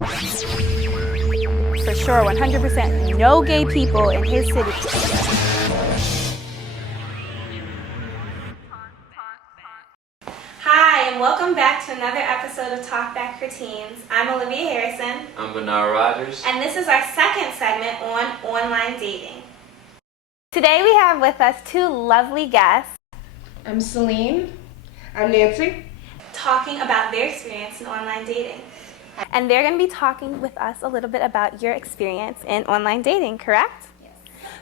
For sure, 100%. No gay people in his city. Hi, and welcome back to another episode of Talk Back for Teens. I'm Olivia Harrison. I'm Rodgers. And this is our second segment on online dating. Today we have with us two lovely guests. I'm Celine. I'm Nancy. Talking about their experience in online dating. And they're going to be talking with us a little bit about your experience in online dating, correct? Yes.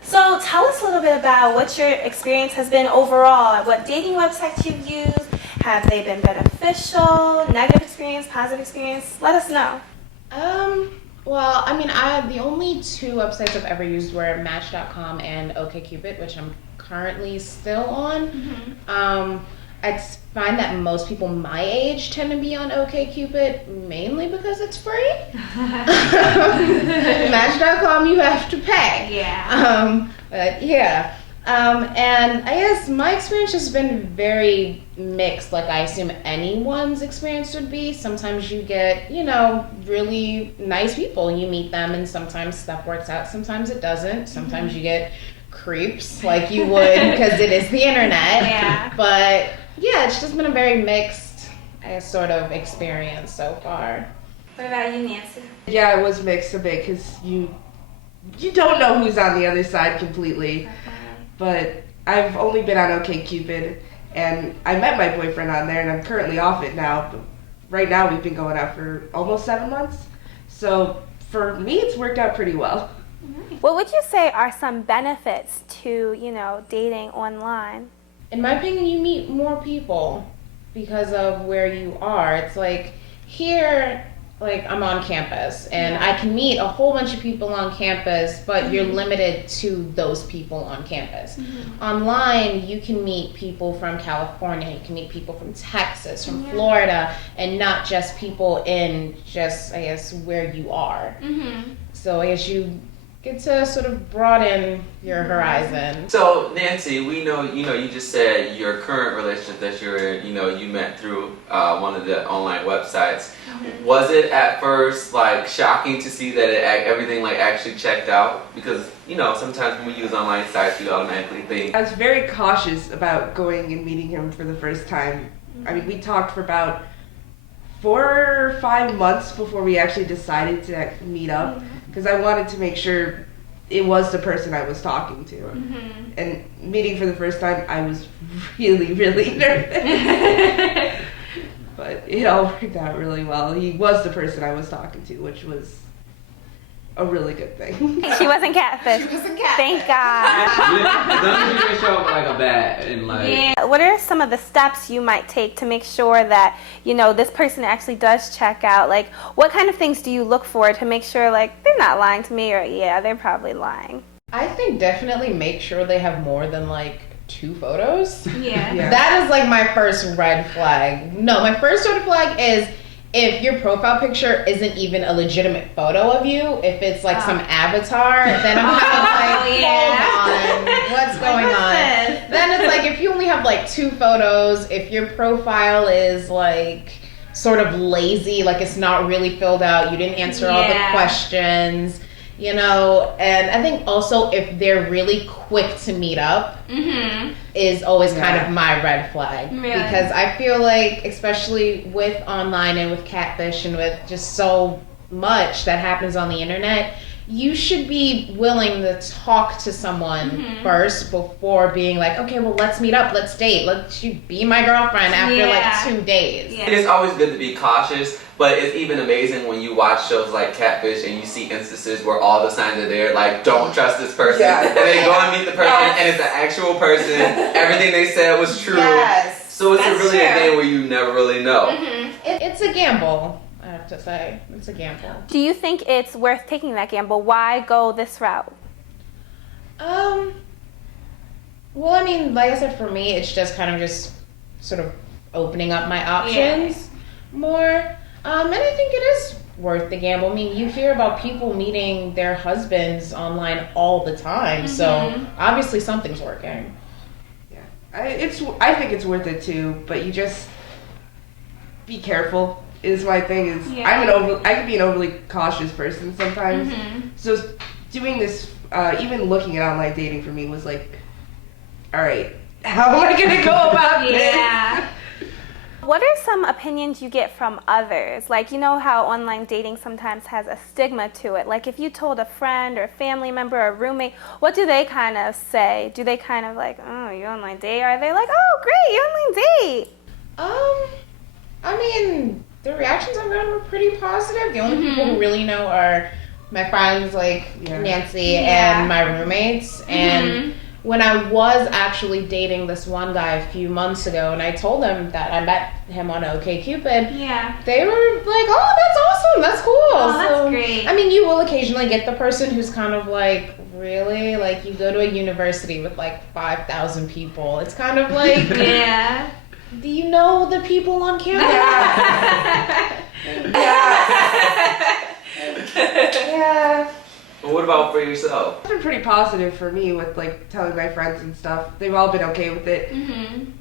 So tell us a little bit about what your experience has been overall. What dating websites you've used. Have they been beneficial, negative experience, positive experience? Let us know. Well, the only two websites I've ever used were Match.com and OkCupid, which I'm currently still on. Mm-hmm. I find that most people my age tend to be on OkCupid, mainly because it's free. Match.com, you have to pay. Yeah. And I guess my experience has been very mixed, like I assume anyone's experience would be. Sometimes you get, really nice people. You meet them and sometimes stuff works out, sometimes it doesn't. Sometimes you get creeps like you would because it is the internet. Yeah. But yeah, it's just been a very mixed, sort of experience so far. What about you, Nancy? Yeah, it was mixed a bit because you don't know who's on the other side completely. But I've only been on OkCupid, and I met my boyfriend on there, and I'm currently off it now. But right now, we've been going out for almost 7 months. So for me, it's worked out pretty well. What would you say are some benefits to, dating online? In my opinion, you meet more people because of where you are. It's like here, I'm on campus and I can meet a whole bunch of people on campus, but you're limited to those people on campus. Mm-hmm. Online, you can meet people from California, you can meet people from Texas, from Florida, and not just people in just, where you are. Mm-hmm. So I guess you get to sort of broaden your horizon. So Nancy, we know, you just said your current relationship that you're in, you met through one of the online websites. Mm-hmm. Was it at first shocking to see that everything actually checked out? Because sometimes when we use online sites, we automatically think. I was very cautious about going and meeting him for the first time. I mean, we talked for about 4 or 5 months before we actually decided to meet up. Because I wanted to make sure it was the person I was talking to. Mm-hmm. And meeting for the first time, I was really, really nervous. But it all worked out really well. He was the person I was talking to, which was a really good thing. She wasn't catfish. Thank God. As long as you didn't show up a bat and Yeah. What are some of the steps you might take to make sure that, this person actually does check out? What kind of things do you look for to make sure, they're not lying to me or, yeah, they're probably lying? I think definitely make sure they have more than 2 photos. Yeah. That is my first red flag. No, my first red flag is if your profile picture isn't even a legitimate photo of you, if it's some avatar, then I'm kind of hold on, what's going on? Then it's if you only have 2 photos, if your profile is sort of lazy, it's not really filled out, you didn't answer all the questions, and I think also if they're really quick to meet up is always kind of my red flag. Really? Because I feel especially with online and with catfish and with just so much that happens on the internet, you should be willing to talk to someone first before being okay, well, let's meet up, let's date, let you be my girlfriend after 2 days. Yeah. It's always good to be cautious, but it's even amazing when you watch shows like Catfish and you see instances where all the signs are there, don't trust this person, and then go and meet the person, and it's an actual person, everything they said was true. Yes, so it's a game where you never really know. It's a gamble. I have to say, it's a gamble. Do you think it's worth taking that gamble? Why go this route? Well, like I said, for me, it's just kind of just sort of opening up my options more. And I think it is worth the gamble. I mean, you hear about people meeting their husbands online all the time, so obviously something's working. Yeah, I think it's worth it too, but you just be careful is my thing. Is I can be an overly cautious person sometimes. So doing this, even looking at online dating for me was like, all right, how am I gonna go about this? What are some opinions you get from others? Like, you know how online dating sometimes has a stigma to it. Like, if you told a friend or a family member or a roommate, what do they kind of say? Do they kind of like, oh, you online date? Or are they like, oh, great, you online date? I mean, the reactions I've gotten were pretty positive. The only people who really know are my friends, like Nancy and my roommates. And when I was actually dating this one guy a few months ago, and I told them that I met him on OkCupid, they were like, oh, that's awesome, that's cool. Oh, that's great. I mean, you will occasionally get the person who's kind of like, really? Like, you go to a university with like 5,000 people. It's kind of like, do you know the people on campus? But what about for yourself? It's been pretty positive for me with like telling my friends and stuff. They've all been okay with it.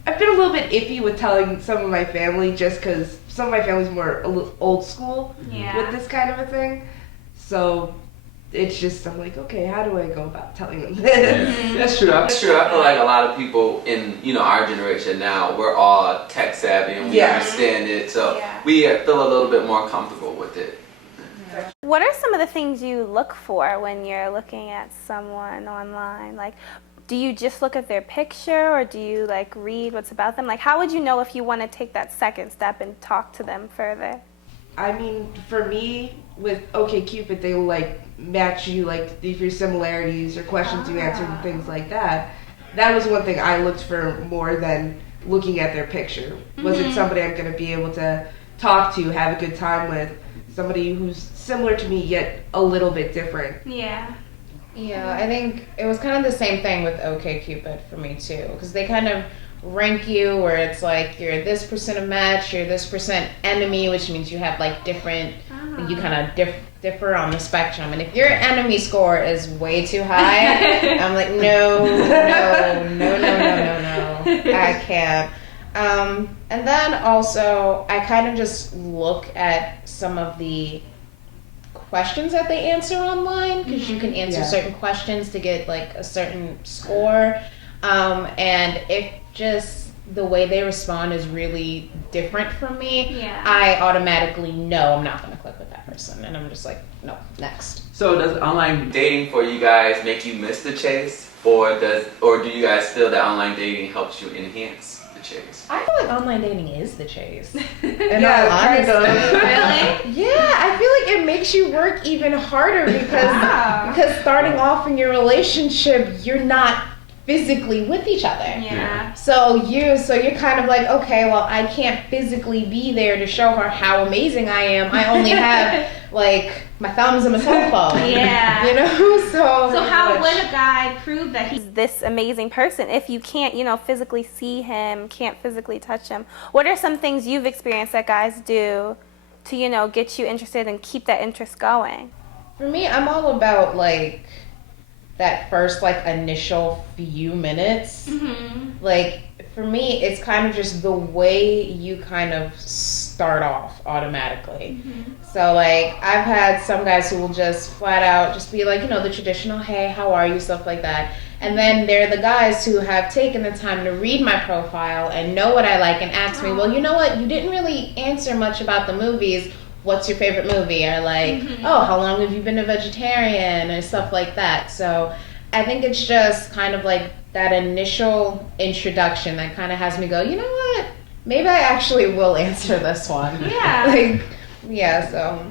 I've been a little bit iffy with telling some of my family just because some of my family's more old school with this kind of a thing. So it's just, I'm like, okay, how do I go about telling them this? That's true. That's true. I feel like a lot of people in our generation now, we're all tech savvy and we understand it, so we feel a little bit more comfortable with it. What are some of the things you look for when you're looking at someone online? Like, do you just look at their picture, or do you like read what's about them? Like, how would you know if you want to take that second step and talk to them further? I mean, for me, with OkCupid, they will like match you like if your similarities or questions you answered and things like that. That was one thing I looked for more than looking at their picture. Was it somebody I'm going to be able to talk to, have a good time with? Somebody who's similar to me yet a little bit different. Yeah, I think it was kind of the same thing with OkCupid for me too, because they kind of rank you where it's like you're this percent a match, you're this percent enemy, which means you have like different, you kind of differ on the spectrum. And if your enemy score is way too high, I'm like, no, I can't. And then also, I kind of just look at some of the questions that they answer online, because you can answer certain questions to get like a certain score. And if just the way they respond is really different from me, I automatically know I'm not going to click with that person. And I'm just like, no, next. So does online dating for you guys make you miss the chase? Or do you guys feel that online dating helps you enhance the chase? I feel like online dating is the chase. In all honesty. Really? Yeah, I feel like it makes you work even harder because starting off in your relationship, you're not physically with each other. So you're kind of like, okay, well, I can't physically be there to show her how amazing I am. I only have like my thumbs and my cell phone. You know? So how would a guy prove that he's this amazing person if you can't, physically see him, can't physically touch him? What are some things you've experienced that guys do to, get you interested and keep that interest going? For me, I'm all about like that first like initial few minutes. Like for me, it's kind of just the way you kind of start off automatically. So like I've had some guys who will just flat out just be like, the traditional, hey, how are you, stuff like that. And then there are the guys who have taken the time to read my profile and know what I like and ask me, well, you know what, you didn't really answer much about the movies. What's your favorite movie? Or like, oh, how long have you been a vegetarian? And stuff like that. So I think it's just kind of like that initial introduction that kind of has me go, you know what? Maybe I actually will answer this one. So.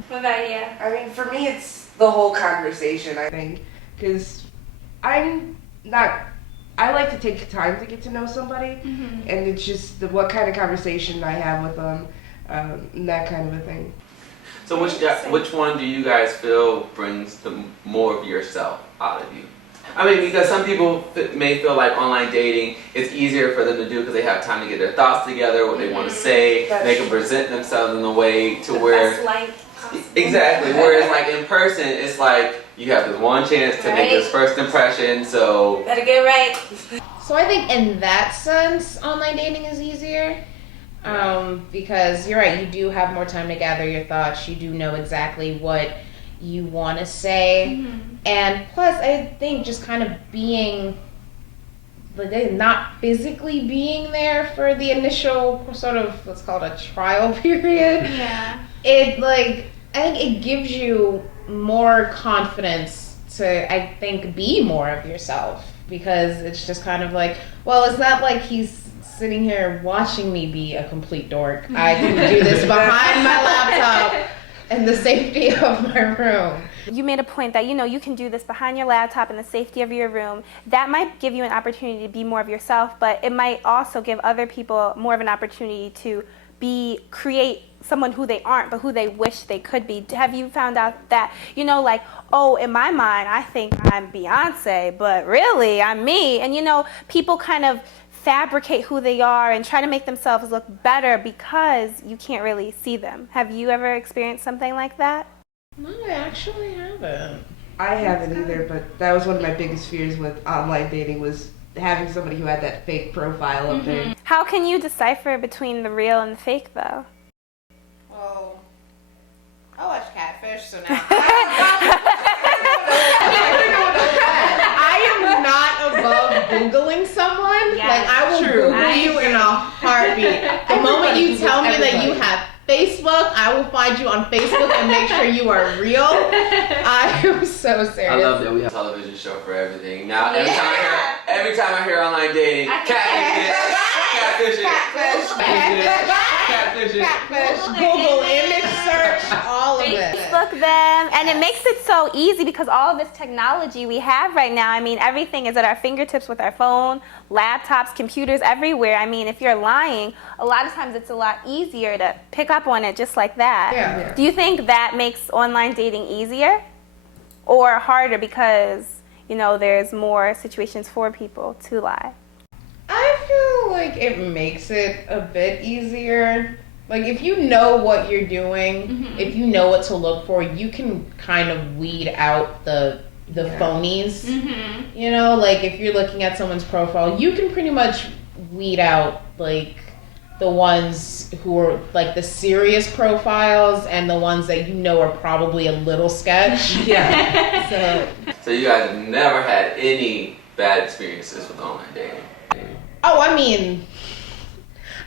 What about you? I mean, for me, it's the whole conversation, I think. Because I like to take time to get to know somebody. And it's just what kind of conversation I have with them, and that kind of a thing. So which one do you guys feel brings more of yourself out of you? I mean, because some people may feel like online dating is easier for them to do because they have time to get their thoughts together, what they want to say, they can present themselves in a way to where... Best life possible. Exactly. Whereas like in person, it's like you have this one chance to make this first impression, so... Better get it right. So I think in that sense, online dating is easier. Because you're right, you do have more time to gather your thoughts. You do know exactly what you want to say. And plus, I think just kind of being, like, not physically being there for the initial sort of, what's called a trial period. Yeah. It, like, I think it gives you more confidence to, I think, be more of yourself. Because it's just kind of like, well, it's not like he's sitting here watching me be a complete dork. I can do this behind my laptop in the safety of my room. You made a point that, you can do this behind your laptop in the safety of your room. That might give you an opportunity to be more of yourself, but it might also give other people more of an opportunity to create someone who they aren't, but who they wish they could be. Have you found out that, like, oh, in my mind, I think I'm Beyonce, but really, I'm me. And, people kind of fabricate who they are and try to make themselves look better because you can't really see them. Have you ever experienced something like that? No, I actually haven't. I haven't either, but that was one of my biggest fears with online dating was having somebody who had that fake profile up there. How can you decipher between the real and the fake, though? Well, I watch Catfish, so now I am not above Googling someone. Yeah, like, I will Google you in a heartbeat. The moment you tell me that you have Facebook, I will find you on Facebook and make sure you are real. I am so serious. I love that we have a television show for everything. Now, every time I hear online dating, catfish, Google image search, all of it. Facebook them, and it makes it so easy because all of this technology we have right now, I mean, everything is at our fingertips with our phone, laptops, computers, everywhere. I mean, if you're lying, a lot of times it's a lot easier to pick up on it just like that. Yeah. Do you think that makes online dating easier or harder because, there's more situations for people to lie? I feel like it makes it a bit easier. Like, if you know what you're doing, if you know what to look for, you can kind of weed out the phonies. Like, if you're looking at someone's profile, you can pretty much weed out, like, the ones who are, like, the serious profiles and the ones that are probably a little sketch. Yeah. So you guys have never had any bad experiences with online dating? Oh, I mean,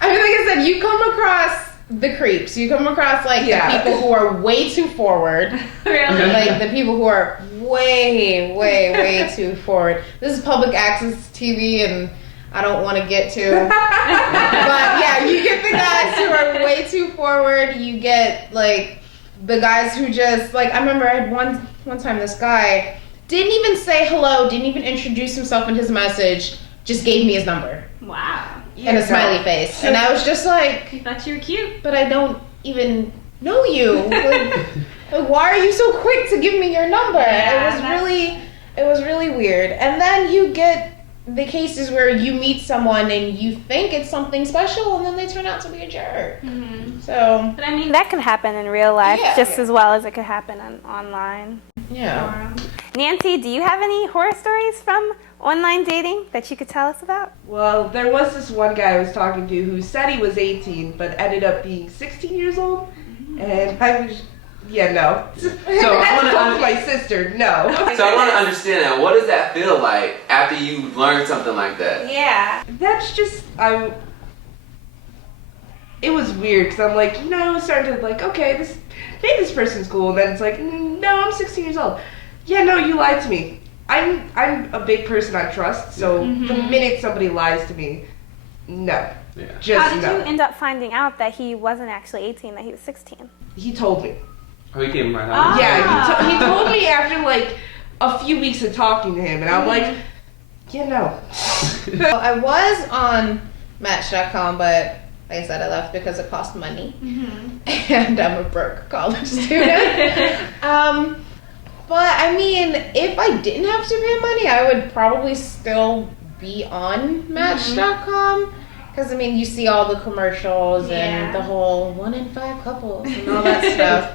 like I said, you come across the creeps. You come across, like, the people who are way too forward. Really? Like, the people who are way, way, way too forward. This is public access TV, and I don't want to get to. But, yeah, you get the guys who are way too forward. You get, like, the guys who just, like, I remember I had one time this guy didn't even say hello, didn't even introduce himself in his message, just gave me his number. Wow. And a smiley face. And I was just like, You thought you were cute. but I don't even know you. Like, why are you so quick to give me your number? It was really weird. And then you get the cases where you meet someone and you think it's something special and then they turn out to be a jerk. So, But I mean, that can happen in real life Yeah. just as well as it could happen online. yeah. Nancy, do you have any horror stories from online dating that you could tell us about? Well, there was this one guy I was talking to who said he was 18, but ended up being 16 years old. And I was, no. So I told my sister, no. So I want to understand that. What does that feel like after you learn something like that? Yeah. That's just, it was weird, because I'm like, I was starting to, like, okay, maybe this person's cool, and then it's like, no, I'm 16 years old. Yeah, no, you lied to me. I'm a big person on trust, so the minute somebody lies to me, no. Yeah. Just How did no. you end up finding out that he wasn't actually 18, that he was 16? He told me. Oh, you came right Ah. out. Yeah, he told me after, like, a few weeks of talking to him, and I'm like, no. Well, I was on Match.com, but like I said, I left because it cost money. And I'm a broke college student. But I mean, if I didn't have to pay money, I would probably still be on Match.com. Because I mean, you see all the commercials and the whole 1 in 5 couples and all that stuff.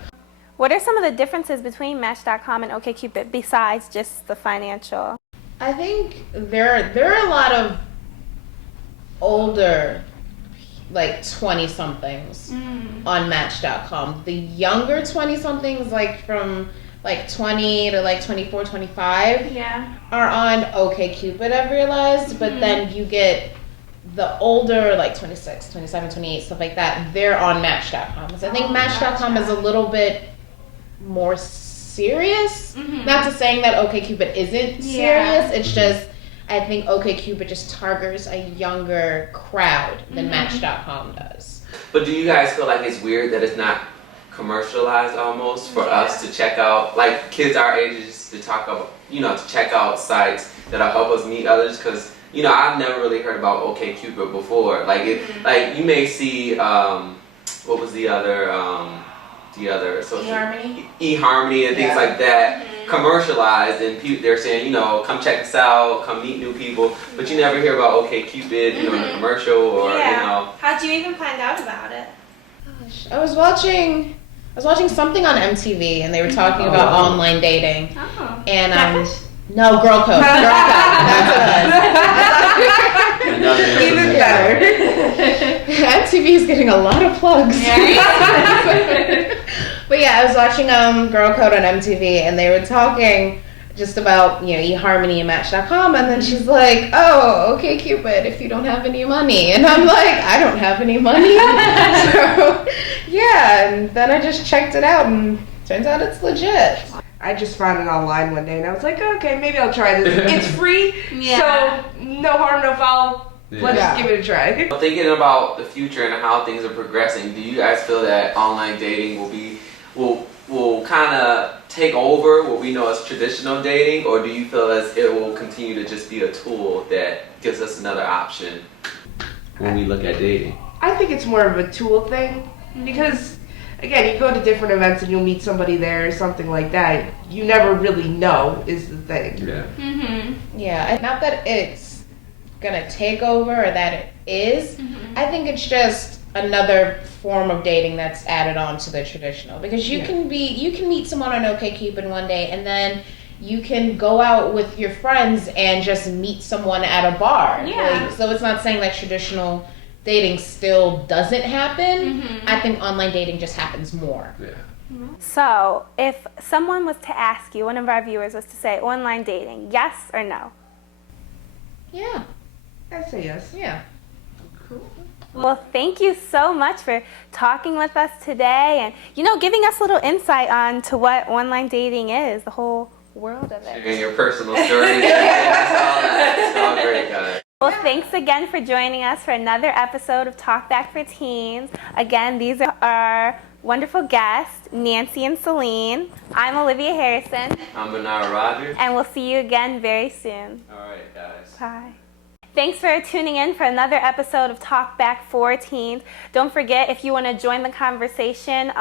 What are some of the differences between Match.com and OkCupid besides just the financial? I think there are a lot of older like 20 somethings on Match.com. The younger 20 somethings, like from like 20 to like 24, 25, are on OkCupid, I've realized. But then you get the older, like 26, 27, 28, stuff like that, they're on Match.com. So I think Match.com is a little bit more serious. Not to saying that OkCupid isn't serious. It's just, I think OkCupid just targets a younger crowd than Match.com does. But do you guys feel like it's weird that it's not commercialized almost for us to check out, like kids our ages, to talk about, to check out sites that'll help us meet others? Because I've never really heard about OkCupid before. Like like you may see what was the other social eHarmony and things like that commercialized, and they're saying come check us out, come meet new people, but you never hear about OkCupid in a commercial or How'd you even find out about it? Gosh, I was watching something on MTV, and they were talking about online dating. And no, Girl Code. That's what it was. Even better. MTV is getting a lot of plugs. But yeah, I was watching Girl Code on MTV, and they were talking just about eHarmony and Match.com, and then she's like, "Oh, OkCupid, if you don't have any money," and I'm like, "I don't have any money." So yeah, and then I just checked it out, and turns out it's legit. I just found it online one day, and I was like, okay, maybe I'll try this. It's free, so no harm, no foul. Let's just give it a try. Thinking about the future and how things are progressing, do you guys feel that online dating will kind of take over what we know as traditional dating, or do you feel as it will continue to just be a tool that gives us another option when we look at dating? I think it's more of a tool thing, because again, you go to different events and you'll meet somebody there or something like that. You never really know is the thing. Yeah, not that it's gonna take over or that it is. I think it's just another form of dating that's added on to the traditional, because you can meet someone on OkCupid one day, and then you can go out with your friends and just meet someone at a bar. So it's not saying that traditional dating still doesn't happen. I think online dating just happens more. So if someone was to ask you, one of our viewers was to say online dating, yes or no? Yeah. I say yes. Yeah. Cool. Well, thank you so much for talking with us today and, giving us a little insight on to what online dating is, the whole world of it. Sharing your personal stories. It's all great, guys. Well, thanks again for joining us for another episode of Talk Back for Teens. Again, these are our wonderful guests, Nancy and Celine. I'm Olivia Harrison. I'm Bernard Rodgers. And we'll see you again very soon. All right, guys. Bye. Thanks for tuning in for another episode of Talk Back for Teens. Don't forget, if you want to join the conversation,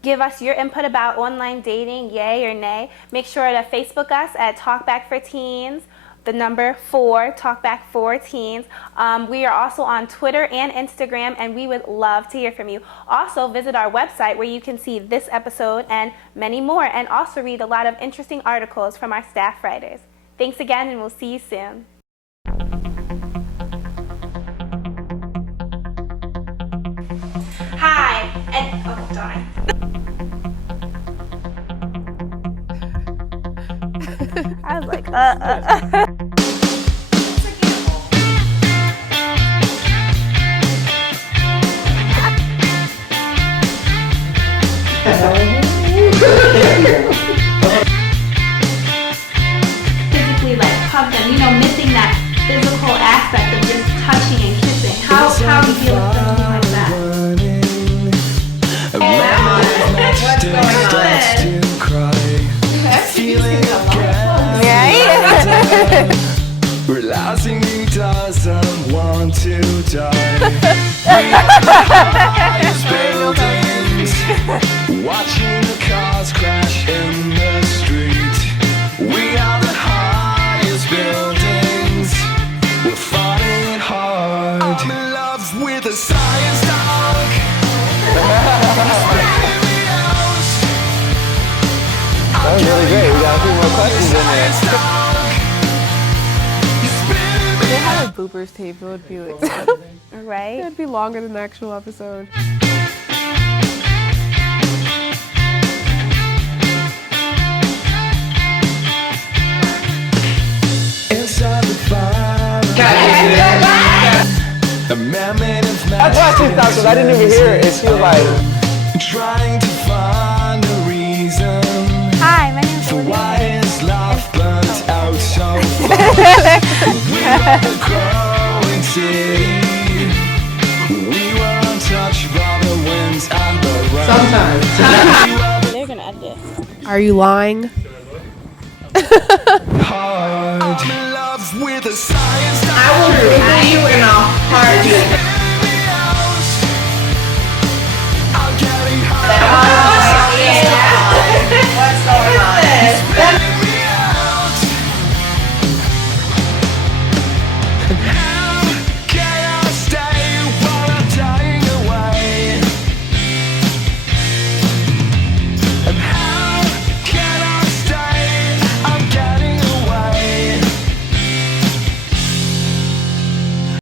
give us your input about online dating, yay or nay. Make sure to Facebook us at Talk Back for Teens, the number 4, Talk Back for Teens. We are also on Twitter and Instagram, and we would love to hear from you. Also, visit our website where you can see this episode and many more, and also read a lot of interesting articles from our staff writers. Thanks again, and we'll see you soon. Hi, and darn. I was like, physically hug them, missing that physical aspect of just touching and kissing. How do you feel with something like that? What's going on? Realizing he doesn't want to die. Buildings, watching the cars crash in the street. We are the highest buildings. We're fighting it hard. I'm in love with a science dog. That was really great. We got a few more questions in there. They have a bloopers tape. It would be like, it Right? would be longer than the actual episode. Inside the fire. A man made of That's why she stopped because I didn't even hear it. And she was like, trying to find a reason Hi, my name is for Olivia. why his life burnt out so fast. We were the growing city. We were untouched by the winds and the rain. Sometimes. They're gonna edit it. Are you lying? Hard. I'm in love with a science. I will Google you in a heartbeat.